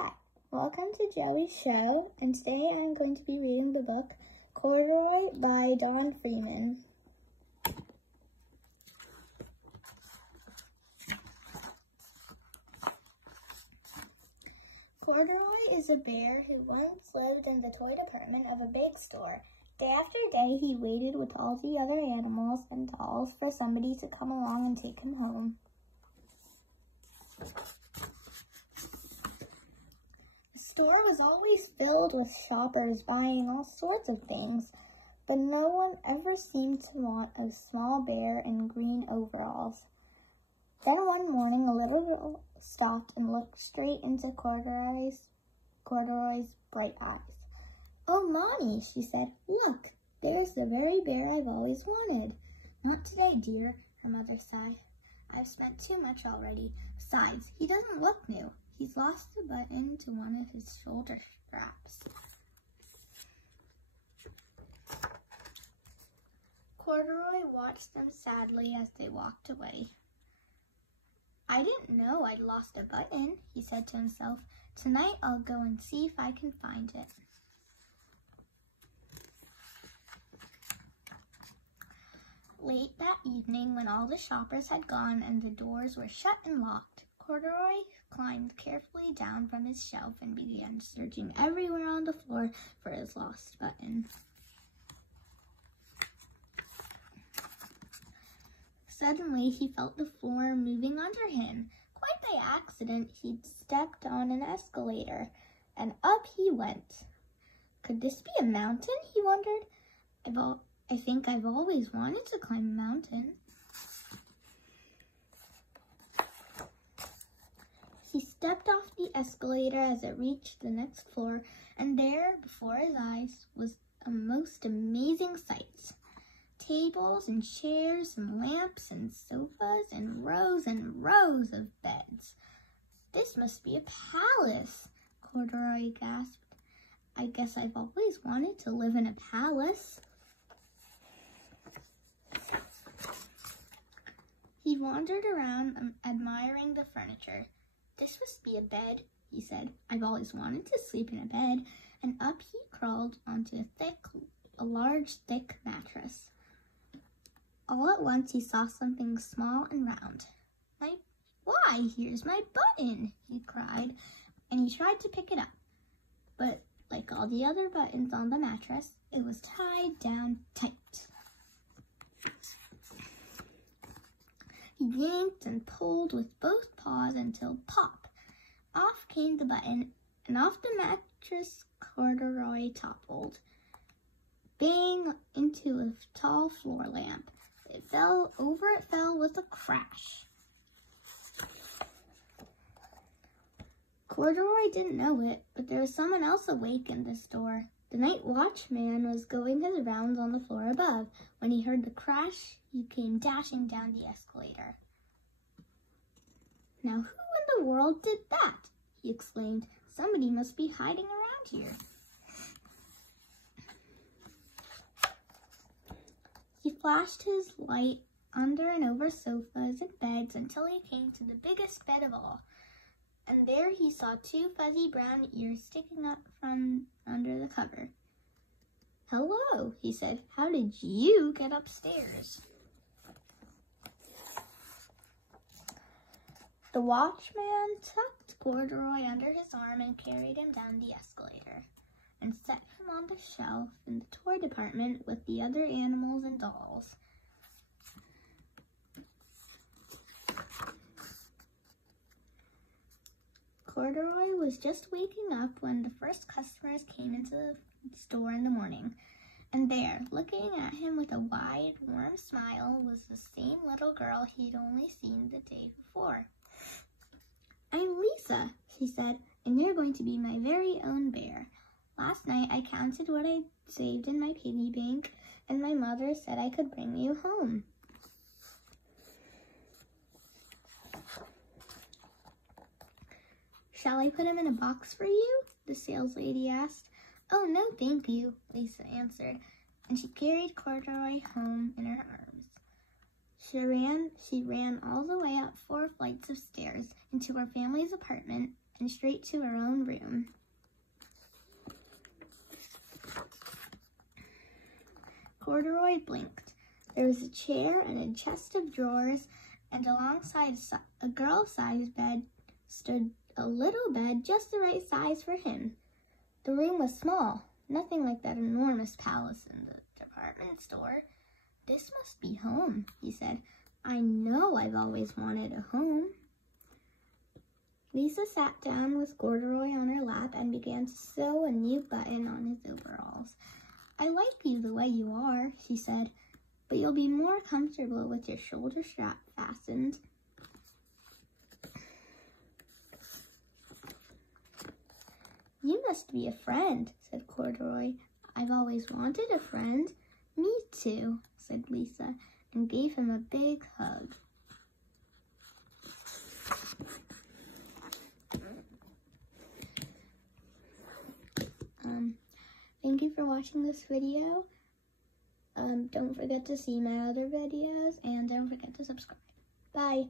Hi, welcome to Joey's show, and today I'm going to be reading the book Corduroy by Don Freeman. Corduroy is a bear who once lived in the toy department of a big store. Day after day, he waited with all the other animals and dolls for somebody to come along and take him home. The store was always filled with shoppers buying all sorts of things, but no one ever seemed to want a small bear in green overalls. Then one morning, a little girl stopped and looked straight into Corduroy's bright eyes. "Oh, Mommy," she said, "look, there's the very bear I've always wanted." "Not today, dear," her mother sighed. "I've spent too much already. Besides, he doesn't look new. He's lost a button to one of his shoulder straps." Corduroy watched them sadly as they walked away. "I didn't know I'd lost a button," he said to himself. "Tonight I'll go and see if I can find it." Late that evening, when all the shoppers had gone and the doors were shut and locked, Corduroy climbed carefully down from his shelf and began searching everywhere on the floor for his lost button. Suddenly, he felt the floor moving under him. Quite by accident, he'd stepped on an escalator, and up he went. Could this be a mountain, he wondered. I think I've always wanted to climb a mountain. He stepped off the escalator as it reached the next floor, and there, before his eyes, was a most amazing sight. Tables and chairs and lamps and sofas and rows of beds. "This must be a palace," Corduroy gasped. "I guess I've always wanted to live in a palace." He wandered around, admiring the furniture. "This must be a bed," he said. "I've always wanted to sleep in a bed." And up he crawled onto a large, thick mattress. All at once he saw something small and round. "Why, here's my button!" he cried, and he tried to pick it up. But like all the other buttons on the mattress, it was tied down tight. He yanked and pulled with both paws until pop! Off came the button, and off the mattress Corduroy toppled. Bang! Into a tall floor lamp. It fell with a crash. Corduroy didn't know it, but there was someone else awake in the store. The night watchman was going his rounds on the floor above. When he heard the crash, he came dashing down the escalator. "Now who in the world did that?" he exclaimed. "Somebody must be hiding around here." He flashed his light under and over sofas and beds until he came to the biggest bed of all. And there he saw two fuzzy brown ears sticking up from under the cover. "Hello," he said. "How did you get upstairs?" The watchman tucked Corduroy under his arm and carried him down the escalator and set him on the shelf in the toy department with the other animals and dolls. Corduroy was just waking up when the first customers came into the store in the morning. And there, looking at him with a wide, warm smile, was the same little girl he'd only seen the day before. "I'm Lisa," she said, "and you're going to be my very own bear. Last night I counted what I saved in my piggy bank, and my mother said I could bring you home." "Shall I put him in a box for you?" the saleslady asked. "Oh, no, thank you," Lisa answered, and she carried Corduroy home in her arms. She ran all the way up 4 flights of stairs into her family's apartment and straight to her own room. Corduroy blinked. There was a chair and a chest of drawers, and alongside a girl-sized bed stood a little bed just the right size for him. The room was small, nothing like that enormous palace in the department store. "This must be home," he said. "I know I've always wanted a home." Lisa sat down with Corduroy on her lap and began to sew a new button on his overalls. "I like you the way you are," she said, "but you'll be more comfortable with your shoulder strap fastened." "You must be a friend," said Corduroy. "I've always wanted a friend." "Me too," said Lisa, and gave him a big hug. Thank you for watching this video. Don't forget to see my other videos, and don't forget to subscribe. Bye.